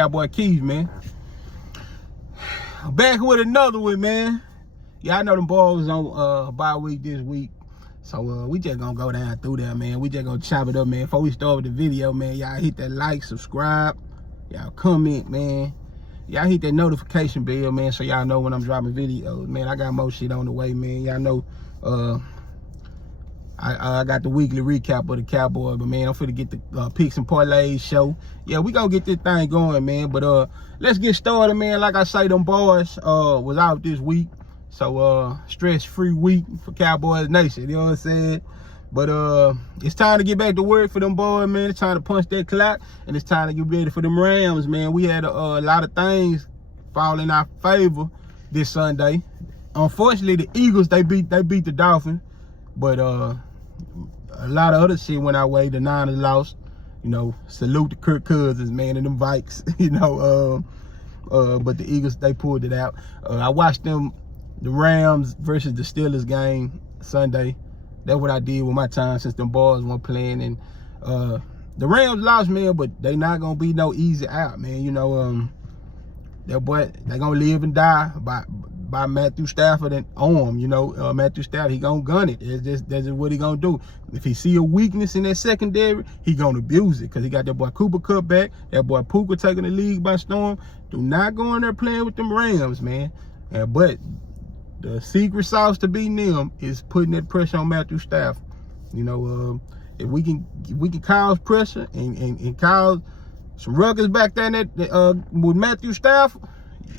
Cowboy Kiest, man. Back with another one, man. Y'all know them boys was on bye week this week. So we just gonna go down through there, man. We just gonna chop it up, man. Before we start with the video, man, y'all hit that like, subscribe, y'all comment, man. Y'all hit that notification bell, man, so y'all know when I'm dropping videos, man. I got more shit on the way, man. Y'all know I got the weekly recap of the Cowboys, but man, I'm finna get the picks and parlays show. Yeah, we gonna get this thing going, man. But let's get started, man. Like I say, them boys was out this week. So stress-free week for Cowboys Nation, you know what I'm saying? But it's time to get back to work for them boys, man. It's time to punch that clock, and it's time to get ready for them Rams, man. We had a lot of things fall in our favor this Sunday. Unfortunately, the Eagles, they beat the Dolphins, but a lot of other shit went our way. The Niners lost. You know, salute to Kirk Cousins, man, and them Vikes. You know, but the Eagles, they pulled it out. I watched the Rams versus the Steelers game Sunday. That's what I did with my time since them boys weren't playing. And the Rams lost, man, but they not gonna be no easy out, man. You know, that boy, they gonna live and die by Matthew Stafford and arm. You know, Matthew Stafford, he gonna gun it. That's just what he gonna do. If he see a weakness in that secondary, he gonna abuse it, because he got that boy Cooper Kupp back, that boy Puka taking the league by storm. Do not go in there playing with them Rams, man. But the secret sauce to beating them is putting that pressure on Matthew Stafford. You know, if we can cause pressure and cause some ruckus back there with Matthew Stafford,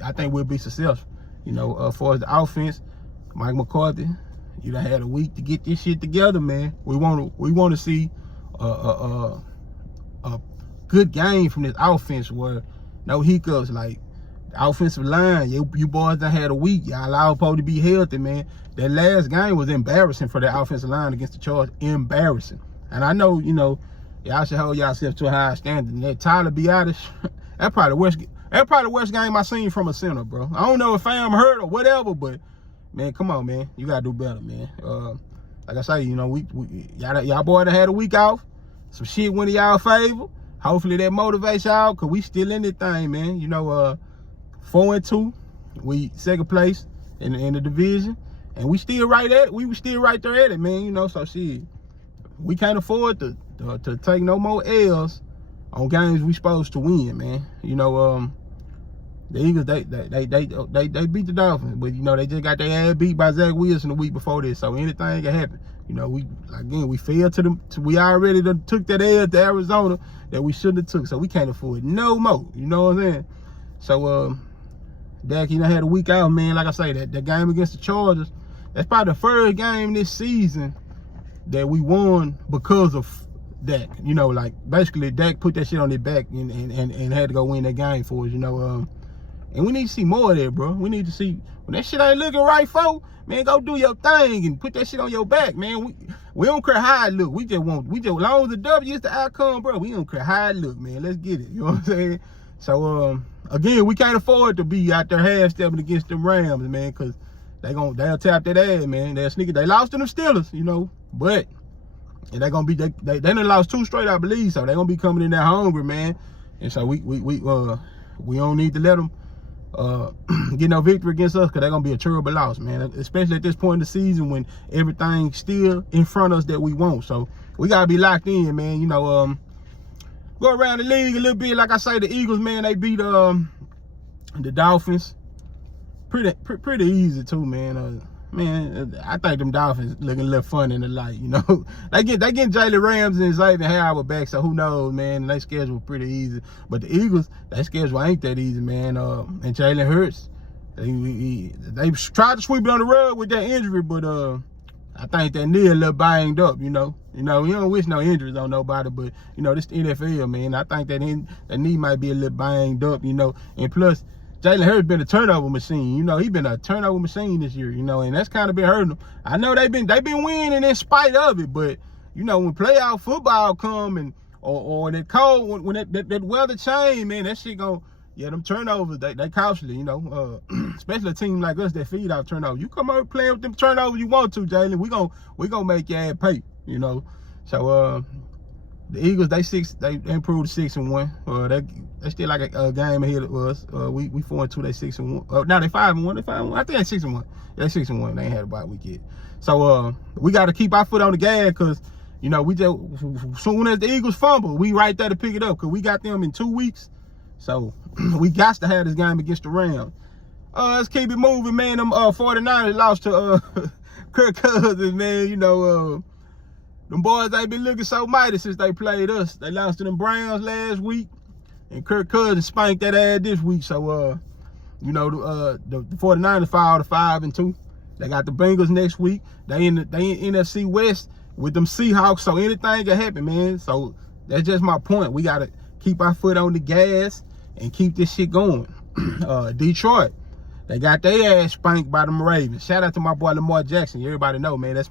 I think we'll be successful. You know, as far as the offense, Mike McCarthy, you done had a week to get this shit together, man. We want to see a good game from this offense where no hiccups. Like the offensive line, you boys done had a week. Y'all all supposed to be healthy, man. That last game was embarrassing for that offensive line against the Chargers. Embarrassing. And I know, you know, y'all should hold yourself to a high standard. And that Tyler Biadasz, that's probably the worst game I seen from a center, bro. I don't know if I'm hurt or whatever, but man, come on, man. You gotta do better, man. Like I say, you know, y'all boys had a week off. Some shit went in y'all favor. Hopefully that motivates y'all, cause we still in this thing, man. You know, 4-2, we second place in the division, and we still right at it. We were still right there at it, man. You know, so shit, we can't afford to take no more L's on games we supposed to win, man. You know, the Eagles, they beat the Dolphins, but you know, they just got their ass beat by Zach Wilson the week before this, so anything can happen. You know, we failed to them. We already took that L to Arizona that we shouldn't have took, so we can't afford no more. You know what I'm saying? So Dak, you know, had a week out, man. Like I say, that game against the Chargers, that's probably the first game this season that we won because of Dak. You know, like basically Dak put that shit on their back and had to go win that game for us. You know, and we need to see more of that, bro. We need to see when that shit ain't looking right, folks. Man, go do your thing and put that shit on your back, man. We don't care how it look. We just as long as the W is the outcome, bro. We don't care how it look, man. Let's get it. You know what I'm saying? So again, we can't afford to be out there half-stepping against them Rams, man, because they'll tap that ass, man. They'll sneak it. They lost to them Steelers, you know, but and they done lost 2 straight, I believe, so they're gonna be coming in there hungry, man. And so we don't need to let them get no victory against us, because they're gonna be a terrible loss, man, especially at this point in the season when everything's still in front of us that we want. So we gotta be locked in, man. You know, go around the league a little bit. Like I say, the Eagles, man, they beat the Dolphins pretty easy too, man. Man, I think them Dolphins looking a little fun in the light, you know. they get Jalen Ramsey and Xavier Howard back, so who knows, man. They schedule pretty easy. But the Eagles, their schedule ain't that easy, man. And Jalen Hurts, they tried to sweep it on the rug with that injury, but I think that knee a little banged up, you know. You know, you don't wish no injuries on nobody, but you know, this the NFL, man. I think that knee might be a little banged up, you know. And plus, Jalen Hurts been a turnover machine. You know, he been a turnover machine this year, you know, and that's kind of been hurting him. I know they've been winning in spite of it, but you know, when playoff football come and or that cold, when that weather change, man, that shit them turnovers, they costly, you know. Especially a team like us that feed off turnovers. You come out playing with them turnovers you want to, Jalen. We gonna make your ass pay, you know. So The Eagles, they improved to 6-1. They still like a game ahead of us. We 4-2, they 6-1. Now they 5-1. They 5-1. I think they 6-1. They 6-1. They ain't had a bye week yet. So we got to keep our foot on the gas because, you know, we just soon as the Eagles fumble, we right there to pick it up because we got them in 2 weeks. So we got to have this game against the Rams. Let's keep it moving, man. Them 49ers lost to Kirk Cousins, man. You know, them boys ain't been looking so mighty since they played us. They lost to them Browns last week, and Kirk Cousins spanked that ass this week. So, you know, the 49ers fall to 5-2. They got the Bengals next week. They in NFC West with them Seahawks, so anything can happen, man. So that's just my point. We got to keep our foot on the gas and keep this shit going. Detroit, they got their ass spanked by them Ravens. Shout out to my boy Lamar Jackson. Everybody know, man, that's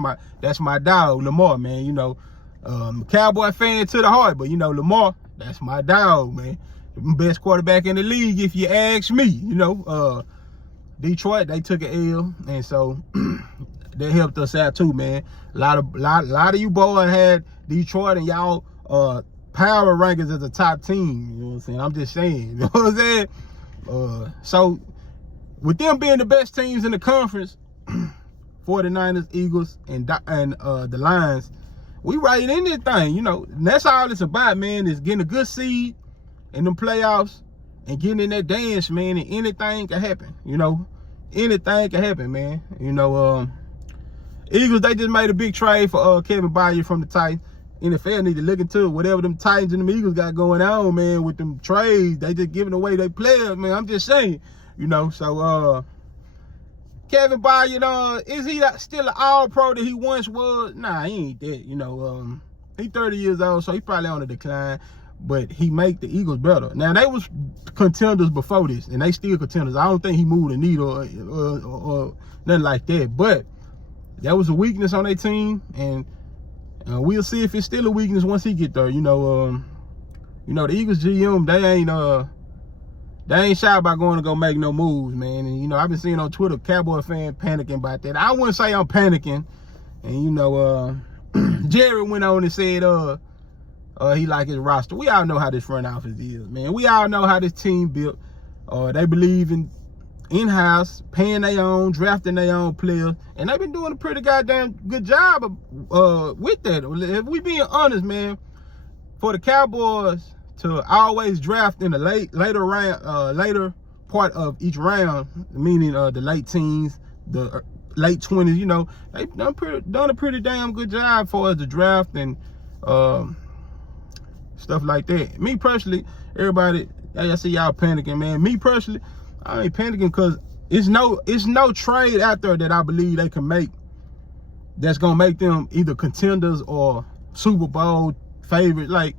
my dog, Lamar, man. You know, Cowboy fan to the heart, but you know, Lamar, that's my dog, man. Best quarterback in the league, if you ask me. You know, Detroit, they took an L, and so they helped us out too, man. A lot of you boys had Detroit and y'all power rankings as a top team. You know what I'm saying? I'm just saying. You know what I'm saying? So with them being the best teams in the conference, 49ers, Eagles, and the Lions, we right in this thing. You know, and that's all it's about, man. Is getting a good seed in them playoffs and getting in that dance, man. And anything can happen. You know, anything can happen, man. You know, Eagles, they just made a big trade for Kevin Byard from the Titans. NFL need to look into it. Whatever them Titans and them Eagles got going on, man, with them trades, they just giving away their players, man. I'm just saying, you know. So Kevin Byard, is he still an all-pro that he once was? Nah, he ain't that. You know, he 30 years old, so he probably on the decline. But he make the Eagles better. Now, they was contenders before this, and they still contenders. I don't think he moved a needle or nothing like that. But that was a weakness on their team, and we'll see if it's still a weakness once he get there. You know, the Eagles GM, they ain't shy about going to go make no moves, man. And you know, I've been seeing on Twitter Cowboy fan panicking about that. I wouldn't say I'm panicking. And you know, Jerry went on and said he like his roster. We all know how this front office is, man. We all know how this team built. They believe in-house, paying their own, drafting their own players, and they've been doing a pretty goddamn good job with that. If we being honest, man, for the Cowboys to always draft in the later part of each round, meaning the late teens, the late 20s, you know, they've done a pretty damn good job for us to draft and stuff like that. Me personally, everybody, I see y'all panicking, man. Me personally, I ain't panicking because it's no trade out there that I believe they can make that's gonna make them either contenders or Super Bowl favorites. Like,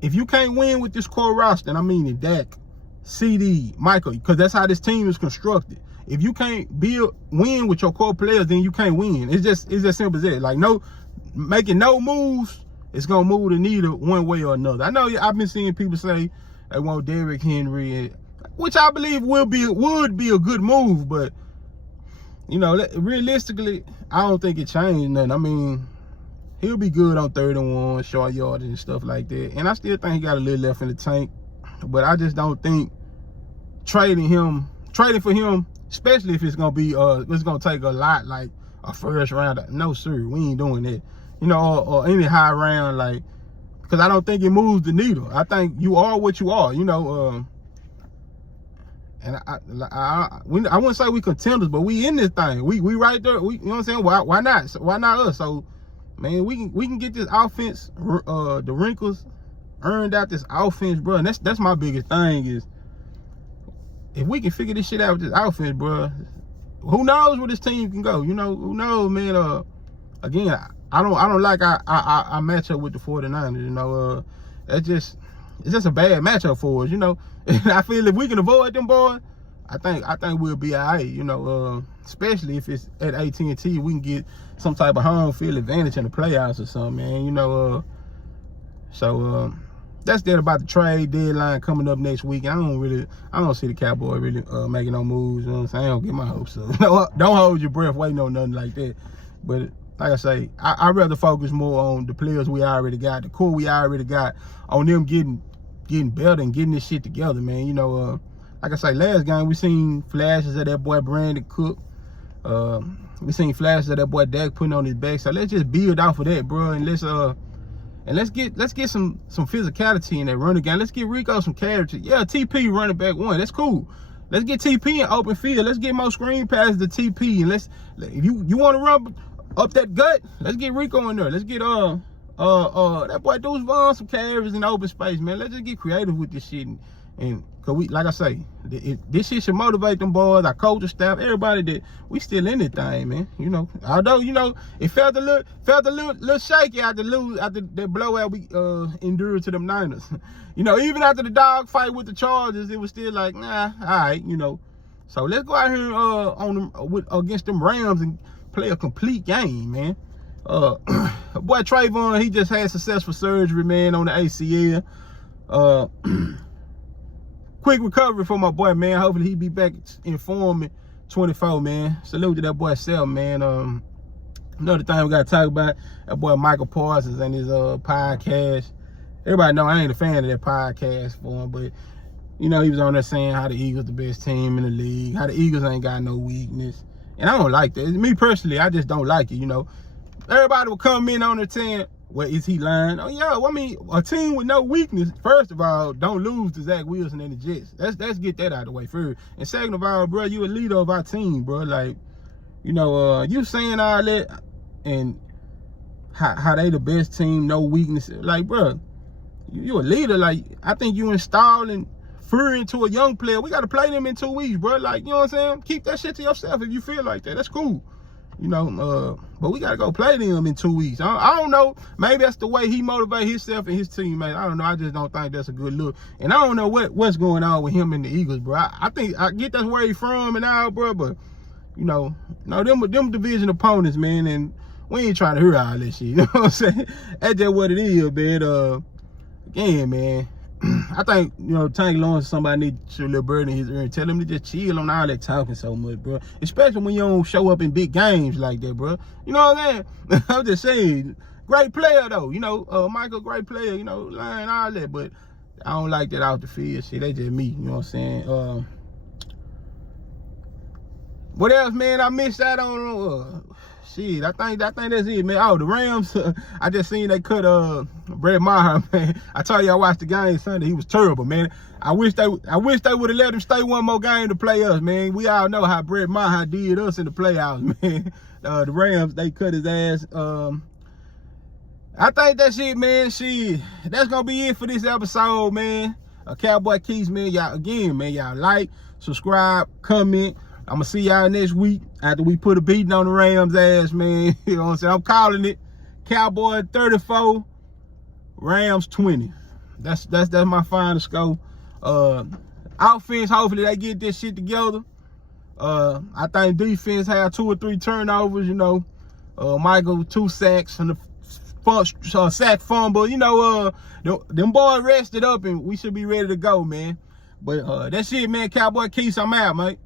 if you can't win with this core roster, and I mean in Dak, CD, Michael, because that's how this team is constructed. If you can't win with your core players, then you can't win. It's just simple as that. Like, making no moves, it's gonna move the needle one way or another. I know I've been seeing people say they want Derrick Henry, which I believe would be a good move, but you know, realistically, I don't think it changed nothing. I mean, he'll be good on 3rd and 1, short yardage and stuff like that. And I still think he got a little left in the tank, but I just don't think trading for him, especially if it's gonna take a lot, like a first rounder. No, sir, we ain't doing that. You know, or any high round, like, because I don't think it moves the needle. I think you are what you are, you know. And I wouldn't say we contenders, but we in this thing. We right there. You know what I'm saying? Why not? Why not us? So, man, we can get this offense, the wrinkles earned out this offense, bro. And that's my biggest thing is, if we can figure this shit out with this offense, bro, who knows where this team can go? You know, who knows, man? Again, I don't like I match up with the 49ers. You know, it's just a bad matchup for us. You know, and I feel if we can avoid them boys, I think we'll be all right. You know, especially if it's at AT&T, we can get some type of home field advantage in the playoffs or something, man. You know, so that's that about the trade deadline coming up next week. I don't see the Cowboys really making no moves. You know what I'm saying? I don't get my hopes up. Don't hold your breath waiting on nothing like that. But like I say, I'd rather focus more on the players we already got, the core we already got, on them getting better and getting this shit together, man. You know, like I say, last game we seen flashes of that boy Brandon Cook. We seen flashes of that boy Dak putting on his back. So let's just build off of that, bro, and let's get some physicality in that running game. Let's get Rico some character. Yeah, TP running back one. That's cool. Let's get TP in open field. Let's get more screen passes to TP. And if you want to run up that gut, let's get Rico in there. Let's get that boy Deuce Vaughn some carries in open space, man. Let's just get creative with this shit. And cause we, like I say, this shit should motivate them boys, our coaching staff, everybody that we still in this thing, man. You know, although, you know, it felt a little shaky after that blowout we endured to them Niners. You know, even after the dog fight with the Chargers, it was still like, nah, all right, you know. So let's go out here against them Rams and play a complete game, man. Boy Trayvon, he just had successful surgery, man, on the ACL. Quick recovery for my boy, man. Hopefully he be back in form in 24, man. Salute to that boy Sel, man. Another thing we gotta talk about, that boy Michael Parsons and his podcast. Everybody know I ain't a fan of that podcast for him, but you know, he was on there saying how the Eagles the best team in the league, how the Eagles ain't got no weakness. And I don't like that. Me personally, I just don't like it, you know. Everybody will come in on the 10. Well, is he lying? Oh, yeah. Well, I mean, a team with no weakness, first of all, don't lose to Zach Wilson and the Jets. Let's get that out of the way first. And second of all, bro, you a leader of our team, bro. Like, you know, you saying all that and how they the best team, no weakness. Like, bro, you a leader. Like, I think you installing fear into a young player. We got to play them in 2 weeks, bro. Like, you know what I'm saying? Keep that shit to yourself if you feel like that. That's cool. You know, but we got to go play them in 2 weeks. I don't know. Maybe that's the way he motivate himself and his teammates. I don't know. I just don't think that's a good look. And I don't know what's going on with him and the Eagles, bro. I think I get that's where he from and all, bro. But, you know, them division opponents, man. And we ain't trying to hear all this shit. You know what I'm saying? That's just what it is, man. Again, man. I think, you know, Tank Lawrence, somebody need to show a little bird in his ear and tell him to just chill on all that talking so much, bro. Especially when you don't show up in big games like that, bro. You know what I'm saying? I'm just saying, great player, though. You know, Michael, great player, you know, line, all that. But I don't like that out the field shit. They just me, you know what I'm saying? What else, man? I missed out on... Shit, I think that's it, man. Oh, the Rams, I just seen they cut Brett Maher, man. I told you I watched the game Sunday. He was terrible, man. I wish they would have let him stay one more game to play us, man. We all know how Brett Maher did us in the playoffs, man. The Rams, they cut his ass. I think that shit, man. Shit, that's gonna be it for this episode, man. Cowboy Kiest, man. Y'all again, man. Y'all like, subscribe, comment. I'm going to see y'all next week after we put a beating on the Rams ass, man. You know what I'm saying? I'm calling it Cowboy 34, Rams 20. That's my final score. Offense, hopefully they get this shit together. I think defense had 2 or 3 turnovers, you know. Michael, 2 sacks and the sack fumble. You know, them boys rested up and we should be ready to go, man. But that's it, man. Cowboy Kiest, I'm out, mate.